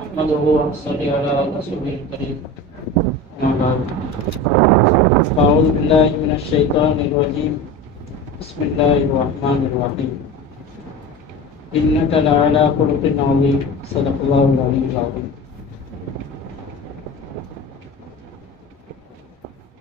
أحمده وأصلي على رسوله الكريم. أعوذ بالله من الشيطان الرجيم. بسم الله الرحمن الرحيم. إنك لعلى خلق عظيم. صدق الله العلي العظيم.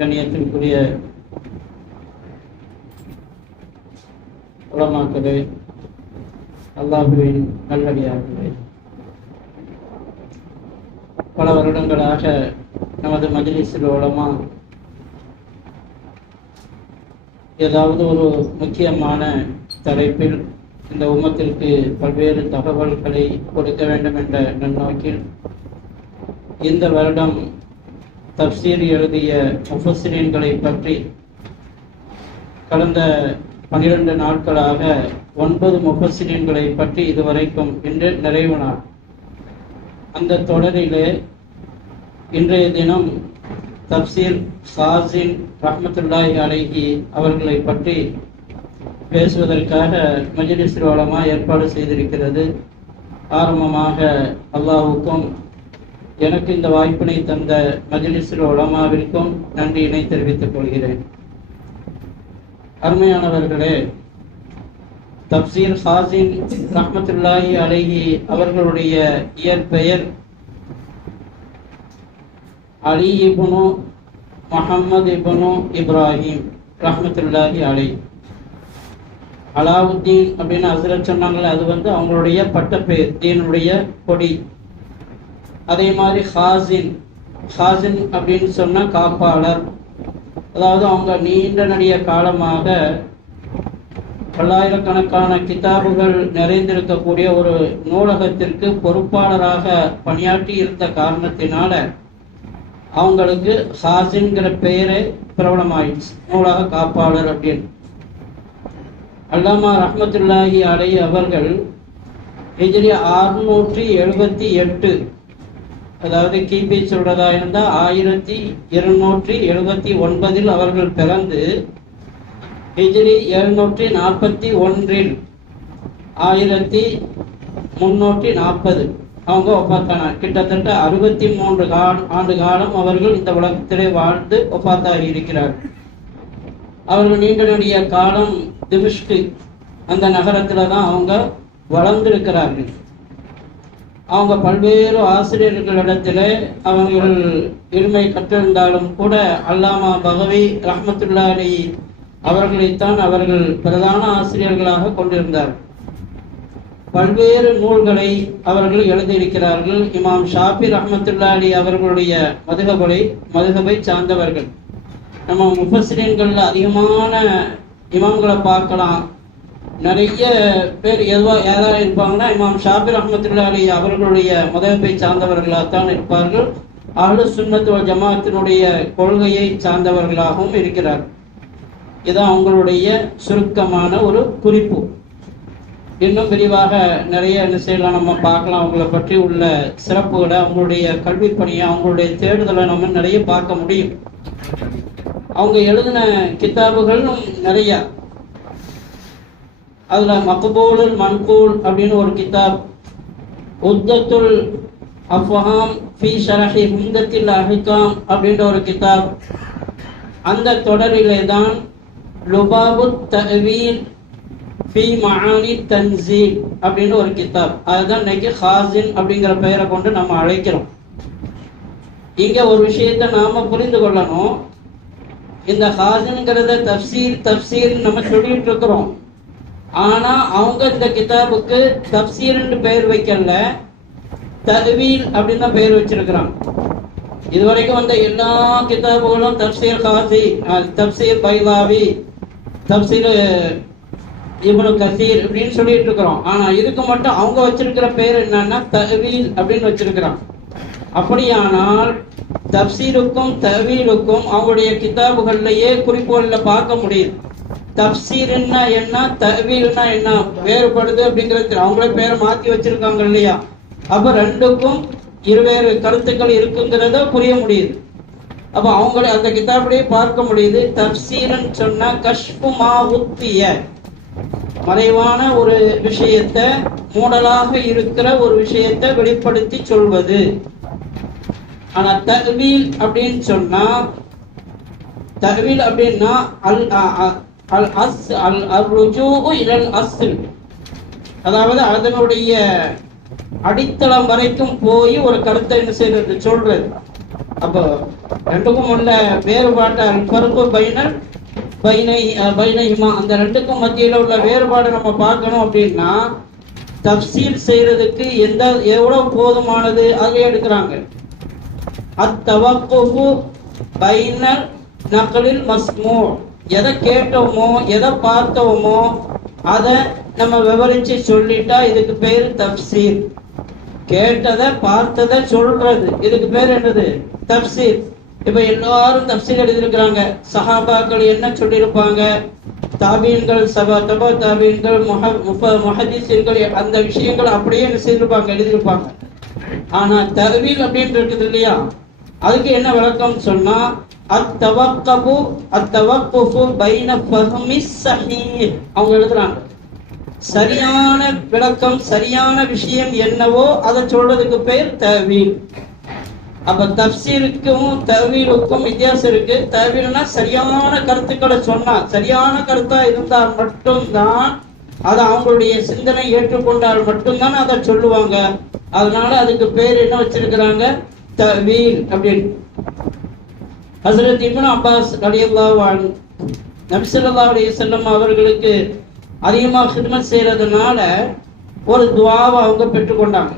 கண்ணியத்திற்குரிய உலமாக்களே, அல்லாஹ்வின் நல்லடியார்களே, பல வருடங்களாக நமது மஜ்லிஸில் உலமா ஏதாவது ஒரு முக்கியமான தலைப்பில் இந்த உம்மத்திற்கு பல்வேறு தகவல்களை கொடுக்க வேண்டும் என்ற நன்னோக்கில் இந்த வருடம் தப்சீர் எழுதிய முஃபஸ்ஸிரீன்களை பற்றி கடந்த 12 நாட்களாக 9 முஃபஸ்ஸிரீன்களை பற்றி இதுவரைக்கும் இன்று நிறைவு நாள். அந்த தொடரிலே இன்றைய தினம் தப்சீர் சாசின் ரஹ்மத்துல்லாஹி அலைஹி அவர்களை பற்றி பேசுவதற்காக மஜ்லிஸ் உலமா ஏற்பாடு செய்திருக்கிறது. ஆரம்பமாக அல்லாஹ்வுக்கும் எனக்கு இந்த வாய்ப்பினை தந்த மஜ்லிஸ் உலமாவிற்கும் நன்றியினை தெரிவித்துக் கொள்கிறேன். அருமையானவர்களே, தப்சீர் சாசின் ரஹ்மத்துல்லாஹி அலைஹி அவர்களுடைய இயற்பெயர் அலி இப்னு முஹம்மது இப்னு இப்ராஹிம் ரஹ்மத்துல்லாஹி அலைஹி. அலாவுத்தீன் அப்படின்னு ஹஸ்ரத் சொன்னாங்களே, அது அவங்களுடைய பட்டப்பெயர், தீனுடைய கொடி. அதே மாதிரி ஹாசின் அப்படின்னு சொன்னா காப்பாளர். அதாவது அவங்க நீண்ட நெடிய காலமாக பல்லாயிரக்கணக்கான கிதாபுகள் நிறைந்திருக்கக்கூடிய ஒரு நூலகத்திற்கு பொறுப்பாளராக பணியாற்றி இருந்த காரணத்தினால அவங்களுக்கு ஹாசின்கிற பெயரே பிரபலமாயிடுச்சு, நூலக காப்பாளர் அப்படின்னு. அல்லாமா ரஹ்மத்துல்லாஹி அலைஹி அவர்கள் ஹிஜ்ரி 678, அதாவது கிபி சொல்றதா இருந்தா 1279 அவர்கள் பிறந்து ஹிஜ்ரி 741 1340 அவங்க ஒப்பாத்தானார். கிட்டத்தட்ட 63 ஆண்டு காலம் அவர்கள் இந்த உலகத்திலே வாழ்ந்து ஒப்பாத்தாகி இருக்கிறார். அவர்கள் நீண்ட நெடிய காலம் திமிஷ்கு அந்த நகரத்துல தான் அவங்க வளர்ந்திருக்கிறார்கள். அவங்க பல்வேறு ஆசிரியர்களிடத்தில் அவர்கள் இல்மை கற்றிருந்தாலும் கூட அல்லாமா பகவி ரஹ்மத்துல்லாஹி அலைஹி அவர்களைத்தான் அவர்கள் பிரதான ஆசிரியர்களாக கொண்டிருந்தார். பல்வேறு நூல்களை அவர்கள் எழுதியிருக்கிறார்கள். இமாம் ஷாஃபி ரஹ்மத்துல்லாஹி அலைஹி அவர்களுடைய மதுஹபை சார்ந்தவர்கள். நம்ம முஃபஸ்ஸிரீன்கள்ல அதிகமான இமாம்களை பார்க்கலாம். நிறைய பேர் யாராவது இருப்பாங்கன்னா இமாம் ஷாஃபி ரஹ்மத்துல்லாஹி அலைஹி அவர்களுடைய மதுஹபை சார்ந்தவர்களாகத்தான் இருப்பார்கள். அஹ்லுஸ் சுன்னத் வல் ஜமாஅத்தினுடைய கொள்கையை சார்ந்தவர்களாகவும் இருக்கிறார். இதான் அவங்களுடைய சுருக்கமான ஒரு குறிப்பு. இன்னும் விரிவாக நிறைய என்ன செய்யலாம், நம்ம பார்க்கலாம். அவங்களை பற்றி உள்ள சிறப்புகளை, அவங்களுடைய கல்வி பணியை, அவங்களுடைய தேடுதலை நம்ம நிறைய பார்க்க முடியும். அவங்க எழுதின கிதாபுகளும் நிறைய. அதுல மக்பூலுல் மன்கூல் அப்படின்னு ஒரு கிதாப், உத்தத்துல் அஃப்ஹாம் ஃபீ ஷரஹி உம்தத்தில் அஹ்காம் அப்படின்ற ஒரு கிதாப். அந்த தொடரிலே தான் லுபாபுத் தஅவீல் ஃபீ மஆனி தன்ஸீல் அப்படின்னு ஒரு கிதாப். அதுதான் இன்னைக்கு ஹாசின் அப்படிங்கிற பெயரை கொண்டு நம்ம அழைக்கிறோம். இங்க ஒரு விஷயத்தை நாம புரிந்து கொள்ளணும். இந்த ஹாசின்ங்கிறத தப்சீர் நம்ம சொல்லிட்டு இருக்கிறோம். ஆனா அவங்க இந்த கிதாபுக்கு தப்சீர்னு பெயர் வைக்கல, தஅவீல் அப்படின்னு தான் பெயர் வச்சிருக்கிறாங்க. இதுவரைக்கும் வந்த எல்லா கிதாபுகளும் தப்சீர் ஹாசி, தப்சீர் பைலாவி, தப்சீர் இப்னு கசீர் அப்படின்னு சொல்லிட்டு இருக்கிறோம். ஆனா இதுக்கு மட்டும் அவங்க வச்சிருக்கிற பெயர் என்னன்னா தஅவீல் அப்படின்னு வச்சிருக்கிறாங்க. அப்படியானால் தப்சீருக்கும் தஅவீலுக்கும் அவங்களுடைய கிதாபுகள்லயே குறிப்புகள்ல பார்க்க முடியுது. தப்சீர்னா என்ன, தஅவீல்னா என்ன வேறுபடுது அப்படிங்கிறது அவங்களே பேரை மாத்தி வச்சிருக்காங்க இல்லையா? அப்ப ரெண்டுக்கும் இருவேறு கருத்துக்கள் இருக்குங்கிறத புரிய முடியுது. அப்ப அவங்கள அந்த கிதாபுடைய பார்க்க முடியுது. தப்சீரன் சொன்னா கஷ்பு மா உத்திய, மறைவான ஒரு விஷயத்தை, மூடலாக இருக்கிற ஒரு விஷயத்தை வெளிப்படுத்தி சொல்வது. ஆனா தஅவீல் அப்படின்னு சொன்னா, தஅவீல் அப்படின்னா அதாவது அதனுடைய அடித்தளம் வரைக்கும் போய் ஒரு கருத்தை என்ன செய்யறது, சொல்றது. அப்போ ரெண்டுக்கும் உள்ள வேறுபாட்டை பருப்பு பைனையுமா, அந்த ரெண்டுக்கும் மத்தியில உள்ள வேறுபாடு நம்ம பார்க்கணும். அப்படின்னா தப்சீல் செய்யறதுக்கு எவ்வளவு போதுமானது அதை எடுக்கிறாங்க. அத்தவக்குஃபு பைனல் நக்லில் மஸ்மூ, எதை கேட்டோமோ எதை பார்த்தோமோ அதை நம்ம விவரிச்சு சொல்லிட்டா இதுக்கு பேர் தப்சீர். கேட்டதை பார்த்ததை சொல்றது, இதுக்கு பேர் என்னது, தப்சீர். இப்ப எல்லாரும் தப்சீர் எழுதியிருக்கிறாங்க. சஹாபாக்கள் என்ன சொல்லியிருப்பாங்க, தாபீன்கள், தபா தாபீன்கள், முஹதீஸ்கள் அந்த விஷயங்கள் அப்படியே செய்திருப்பாங்க, எழுதியிருப்பாங்க. ஆனா தஅவீல் அப்படின்னு இருக்குது இல்லையா, அதுக்கு என்ன விளக்கம் சொன்னா, அத்தவக்குஃபு பைன ஃபஹ்மி ஸஹீஹ், அவங்க எழுதுறாங்க. சரியான விளக்கம், சரியான விஷயம் என்னவோ அதை சொல்றதுக்கு பேர் தஅவீல். அப்ப தப்சீருக்கும் தஅவீலுக்கும் வித்தியாசம் இருக்கு. தஅவீல்னா சரியான கருத்துக்களை சொன்னா, சரியான கருத்தா இருந்தால் மட்டும்தான், அதை அவங்களுடைய சிந்தனை ஏற்றுக்கொண்டால் மட்டும்தான் அதை சொல்லுவாங்க. அதனால அதுக்கு பேர் என்ன வச்சிருக்கிறாங்க, தஅவீல் அப்படின்னு. ஹஸரத் இப்னு அப்பாஸ் ரலியல்லாஹு அன்ஹு நபி ஸல்லல்லாஹு அலைஹி வஸல்லம் அவர்களுக்கு அதிகமாக ஹித்மத் செய்யறதுனால ஒரு துஆவை அவங்க பெற்றுக்கொண்டாங்க.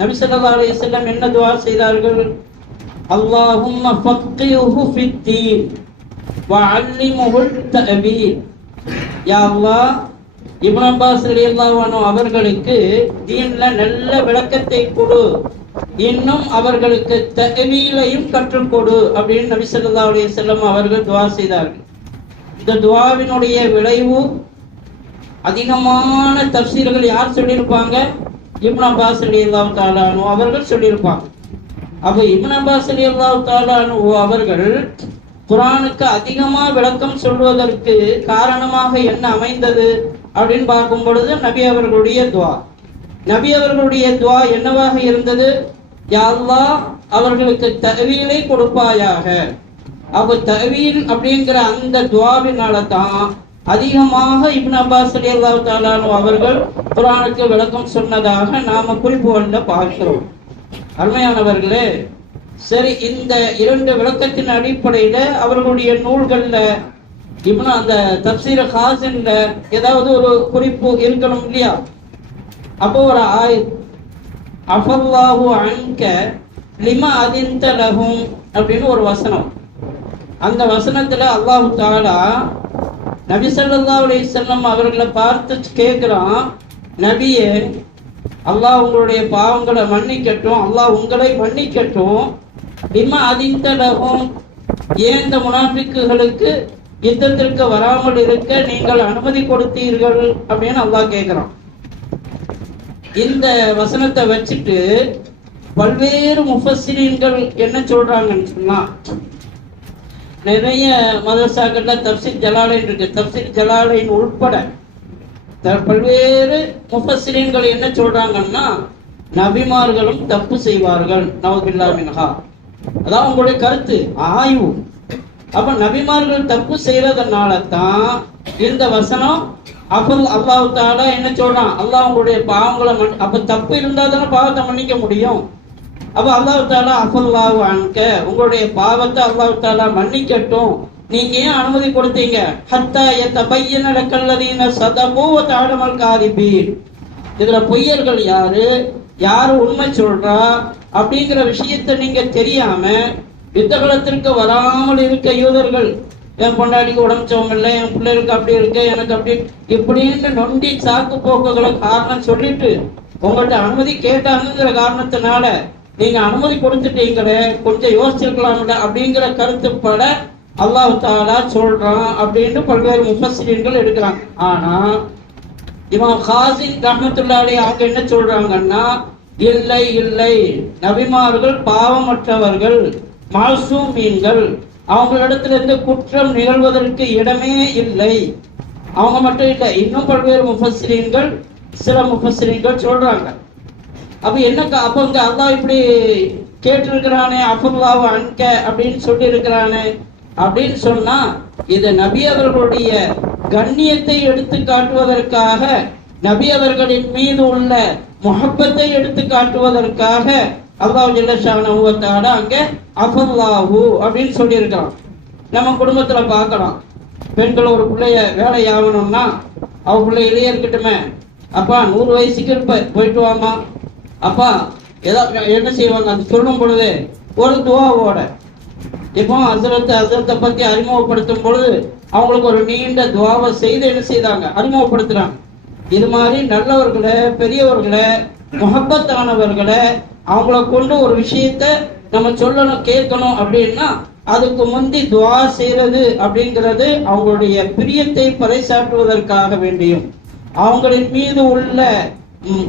நபி ஸல்லல்லாஹு அலைஹி வஸல்லம் என்ன துஆ செய்தார்கள், அல்லாஹும்ம ஃபக்ஹிஹு ஃபித்தீன் வ அல்லிம்ஹுல் தஅவீல். யா அல்லாஹ், இப்னு அப்பாஸ் ரலியல்லாஹு அன்ஹு அவர்களுக்கு தீன்ல நல்ல விளக்கத்தை கொடு, இன்னும் அவர்களுக்கு தஅவீலையும் கற்றுக் கொடு அப்படின்னு நபி ஸல்லல்லாஹு அலைஹி வஸல்லம் அவர்கள் துஆ செய்தார்கள். இந்த துஆவினுடைய விளைவு அதிகமான தஃசீர்கள் யார் சொல்லியிருப்பாங்க, இப்னு அப்பாஸ் ரலியல்லாஹு தஆலா அன்ஹு அவர்கள் சொல்லியிருப்பாங்க. அப்ப இப்னு அப்பாஸ் ரலியல்லாஹு தஆலா அன்ஹு அவர்கள் குர்ஆனுக்கு அதிகமா விளக்கம் சொல்வதற்கு காரணமாக என்ன அமைந்தது அப்படின்னு பார்க்கும் பொழுது நபி அவர்களுடைய துஆ. நபி அவர்களுடைய துஆ என்னவாக இருந்தது, யா அல்லாஹ், அவர்களுக்கு தஅவீலை கொடுப்பாயாக. அப்ப தஅவீல் அப்படிங்கிற அந்த துஆவினால தான் அதிகமாக இப்னு அப்பாஸ் ரலியல்லாஹு தஆலா அன்ஹு அவர்கள் குர்ஆனுக்கு விளக்கம் சொன்னதாக நாம குறிப்புகள்ல பார்க்கிறோம். அருமையானவர்களே, சரி, இந்த இரண்டு விளக்கத்தின் அடிப்படையில அவர்களுடைய நூல்கள்ல இப்னு அந்த தப்சீர் ஹாஸின்ல ஏதாவது ஒரு குறிப்பு இருக்கணும் இல்லையா. அப்போ ஒரு அஃபல்லாஹு அன்க லிமா அதின்த லஹும் அப்படின்னு ஒரு வசனம். அந்த வசனத்துல அல்லாஹ் தஆலா நபி ஸல்லல்லாஹு அலைஹி வஸல்லம் அவர்களை பார்த்து கேட்கிறான், நபியே, அல்லாஹ் உங்களுடைய பாவங்களை மன்னிக்கட்டும், அல்லாஹ் உங்களை மன்னிக்கட்டும், லிமா அதின்த லஹும், ஏன் இந்த முனாஃபிக்குகளுக்கு யுத்தத்திற்கு வராமல் இருக்க நீங்கள் அனுமதி கொடுத்தீர்கள் அப்படின்னு அல்லாஹ் கேட்கிறான். இந்த வசனத்தை வச்சுட்டு பல்வேறு முஃபஸ்ஸிரீன்கள் என்ன சொல்றாங்கன்னு சொன்னா, நிறைய மதரசாக்கள்ல தப்சீர் ஜலாலைன் இருக்கு. தப்சீர் ஜலாலைன் உட்பட பல்வேறு முஃபஸ்ஸிரீன்கள் என்ன சொல்றாங்கன்னா, நபிமார்களும் தப்பு செய்வார்கள், நவுபில்லாஹ் மின்ஹா. அதான் உங்களுடைய கருத்து, ஆய்வு. அப்ப நபிமார்கள் தப்பு செய்யறதுனால தான் இந்த வசனம் அல்லாஹ் தஆலா என்ன சொல்றான், அல்லாஹ் உங்களுடைய பாவங்களை அப்ப தப்பு இருந்தா தானே பாவத்தை மன்னிக்க முடியும். அப்ப அல்லாஹ் தஆலா அஃபல்லாஹு அன்க, உங்களுடைய பாவத்தை அல்லாஹ் தஆலா மன்னிக்கட்டும், நீங்க ஏன் அனுமதி கொடுத்தீங்க, ஹத்தா யதபய்யன லக்கல்லதீன ஸதகு வ தஅலமல் காதிபீன். இதுல பொய்யர்கள் யாரு, யாரு உண்மை சொல்றா அப்படிங்கிற விஷயத்தை நீங்க தெரியாம யுத்தகலத்திற்கு வராமல் இருக்க யூதர்கள், என் பொண்டாடிக்கு உடம்பு சோமில்லை, என் பிள்ளைகளுக்கு அப்படி இருக்கு, எனக்கு அப்படி இப்படின்னு நொண்டி சாக்கு போக்குகளை காரணம் சொல்லிட்டு உங்கள்கிட்ட அனுமதி கேட்டாங்கிற காரணத்தினால நீங்க அனுமதி கொடுத்துட்டீங்களே, கொஞ்சம் யோசிச்சிருக்கலாம்ல அப்படிங்கிற கருத்துப்பட அல்லாஹ் தஆலா சொல்றான் அப்படின்னு பல்வேறு முஃபஸ்ஸிரீன்கள் எடுக்கிறாங்க. ஆனா இமாம் ஹாஸின் ரஹ்மத்துல்லாஹி அலைஹி அவங்க என்ன சொல்றாங்கன்னா, இல்லை இல்லை, நபிமார்கள் பாவமற்றவர்கள், மாசூமீன்கள், அவங்களிடத்திலிருந்து குற்றம் நிகழ்வதற்கு இடமே இல்லை. அவங்க மட்டும் இல்லை, இன்னும் பல்வேறு முஃபஸ்ஸிரீன்கள், சில முஃபஸ்ஸிரீன்கள் சொல்றாங்க. அப்ப என்ன அப்ப இங்க அல்லாஹ் இப்படி கேட்டிருக்கிறானே, அஃபல்லாஹு அன்க அப்படின்னு சொல்லி இருக்கிறானே அப்படின்னு சொன்னா, இது நபி அவர்களுடைய கண்ணியத்தை எடுத்து காட்டுவதற்காக, நபி அவர்களின் மீது உள்ள முஹப்பத்தை எடுத்து காட்டுவதற்காக அல்லாஹ் ஜல்ல ஷானஹு வ தஆலா அங்க அஃபல்லாஹு அப்படின்னு சொல்லி இருக்கிறான். நம்ம குடும்பத்துல பார்க்கலாம், பெண்கள் ஒரு பிள்ளைய வேலை ஆகணும்னா அவ பிள்ளையிலேயே இருக்கட்டுமே, அப்பா 100 வயசுக்கு போயிட்டு வாமா அப்பா, ஏதாவது என்ன செய்வாங்க, அது சொல்லும் பொழுது ஒரு துவாவோட, இப்போ ஹஸரத்தை பத்தி அறிமுகப்படுத்தும் பொழுது அவங்களுக்கு ஒரு நீண்ட துவாவை செய்து என்ன செய்தாங்க, அறிமுகப்படுத்துறாங்க. இது மாதிரி நல்லவர்களை, பெரியவர்களை, முஹப்பத்தானவர்களை, அவங்கள கொண்டு ஒரு விஷயத்த நம்ம சொல்லணும், கேட்கணும் அப்படின்னா அதுக்கு முந்தி துவா செய்யறது அப்படிங்கிறது அவங்களுடைய பிரியத்தை பறைசாற்றுவதற்காக வேண்டியும், அவங்களின் மீது உள்ள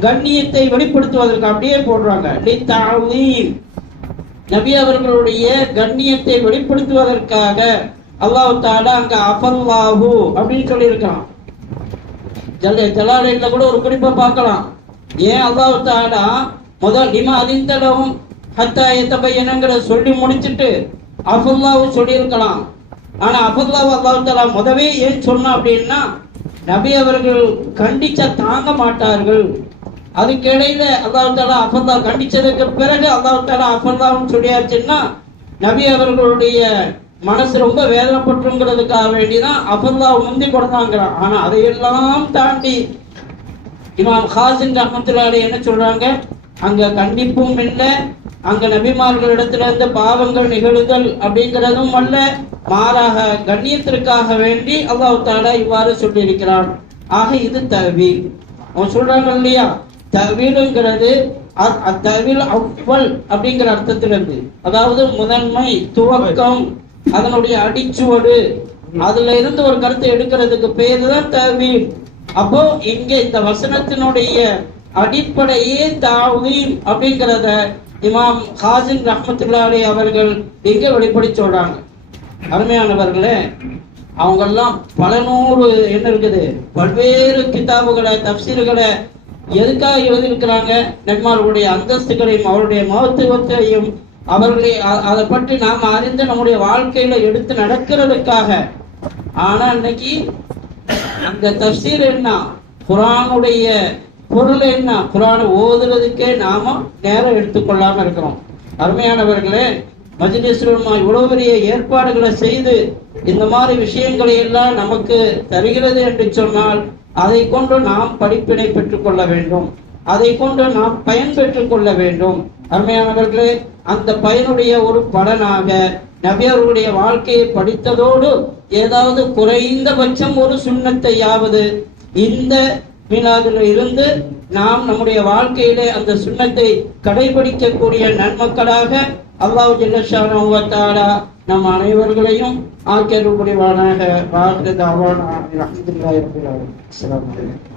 கண்ணியத்தை வெளிப்படுத்துவதற்கு அப்படியே போடுறாங்க. நபி அவர்களுடைய கண்ணியத்தை வெளிப்படுத்துவதற்காக அல்லாஹ் தஆலா அங்க அஃபல்லாஹு அப்படின்னு சொல்லியிருக்கான். ஜலாலையில கூட ஒரு குறிப்பை பார்க்கலாம். ஏன் அல்லாஹ் தஆலா முதல் லிமா அதிந்தலவும் ஹத்தா யதபயனங்கற சொல்லி முடிச்சிட்டு அஃபல்லாஹு சொல்லியிருக்கலாம். ஆனா அஃபல்லாஹு அல்லாஹ் தஆலா முதவே ஏன் சொன்னா அப்படின்னா, நபி அவர்கள் கண்டிச்சா தாங்க மாட்டார்கள். அதுக்கிடையில அல்லாஹ் தஆலா அஃபல்லா கண்டிச்சதுக்கு பிறகு அல்லாஹ் தஆலா அஃபல்லான்னு சொல்லியாச்சுன்னா நபி அவர்களுடைய மனசு ரொம்ப வேதனைப்பட்டுங்கிறதுக்காக வேண்டிதான் அஃபல்லா முந்தி கொடுத்தாங்கிறான். ஆனா அதையெல்லாம் தாண்டி இமாம் ஹாசின் ரஹ்மத்துல்லாஹி அலைஹி என்ன சொல்றாங்க, அங்க கண்டிப்பும் இல்லை, அங்க நபிமார்களிடத்துல இருந்து பாவங்கள் நிகழுதல் அப்படிங்கிறதும் அல்ல, மாறாக கண்ணியத்திற்காக வேண்டி அல்லாஹ் தஆலா இவ்வாறு சொல்லி இருக்கிறான். ஆக இது தஅவீல். அவன் சொல்றாங்க இல்லையா, தஅவீலுங்கிறது தஅவீல் அவ்வல் அப்படிங்கிற அர்த்தத்திலிருந்து, அதாவது முதன்மை, துவக்கம், அதனுடைய அடிச்சுவடு, அதுல இருந்து ஒரு கருத்தை எடுக்கிறதுக்கு பேரு தான் தஅவீல். அப்போ இங்க இந்த வசனத்தினுடைய அடிப்படையே தஅவீல் அப்படிங்கிறத இமாம் ஹாசின் ரஹ்மத்துல்லாஹி அலைஹி அவர்கள் இங்க வெளிப்படி சொல்றாங்க. அருமையானவர்களே, அவங்கெல்லாம் பல நூறு என்ன இருக்குது, பல்வேறு கிதாபுகளை, தஃப்சீர்களை எதுக்காக எழுதியிருக்கிறாங்க, நபிமார்களுடைய அந்தஸ்துகளையும் அவருடைய மகத்துவத்தையும் அவர்களை அதை பற்றி நாம் அறிந்து நம்முடைய வாழ்க்கையில எடுத்து நடக்கிறதுக்காக. ஆனா இன்னைக்கு அந்த தஃப்சீர் என்ன, குர்ஆனுடைய பொருள் என்ன, குர்ஆனை ஓதுறதுக்கே நாம நேரம் எடுத்துக்கொள்ளாம இருக்கிறோம். அருமையானவர்களே, மஜ்லிஸுல் உலமா இவ்வளவு பெரிய ஏற்பாடுகளை செய்து இந்த மாதிரி விஷயங்களை எல்லாம் நமக்கு தருகிறது என்று சொன்னால், அதை கொண்டு நாம் படிப்பினை பெற்றுக் கொள்ள வேண்டும், அதை கொண்டு நாம் பயன் பெற்றுக் கொள்ள வேண்டும். அருமையானவர்களே, அந்த பயனுடைய ஒரு பலனாக நபி அவர்களுடைய வாழ்க்கையை படித்ததோடு ஏதாவது குறைந்தபட்சம் ஒரு சுன்னத்தையாவது இந்த மீலாதுல இருந்து நாம் நம்முடைய வாழ்க்கையிலே அந்த சுன்னத்தை கடைபிடிக்கக்கூடிய நன்மக்களாக அல்லாஹ் ஜல்ல ஷானஹு வ தஆலா நம் அனைவர்களையும் ஆக்கியருள் புரிவானாக. வாஹிரு தஅவானா அல்ஹம்துலில்லாஹி ரப்பில் ஆலமீன். அஸ்ஸலாமு அலைக்கும்.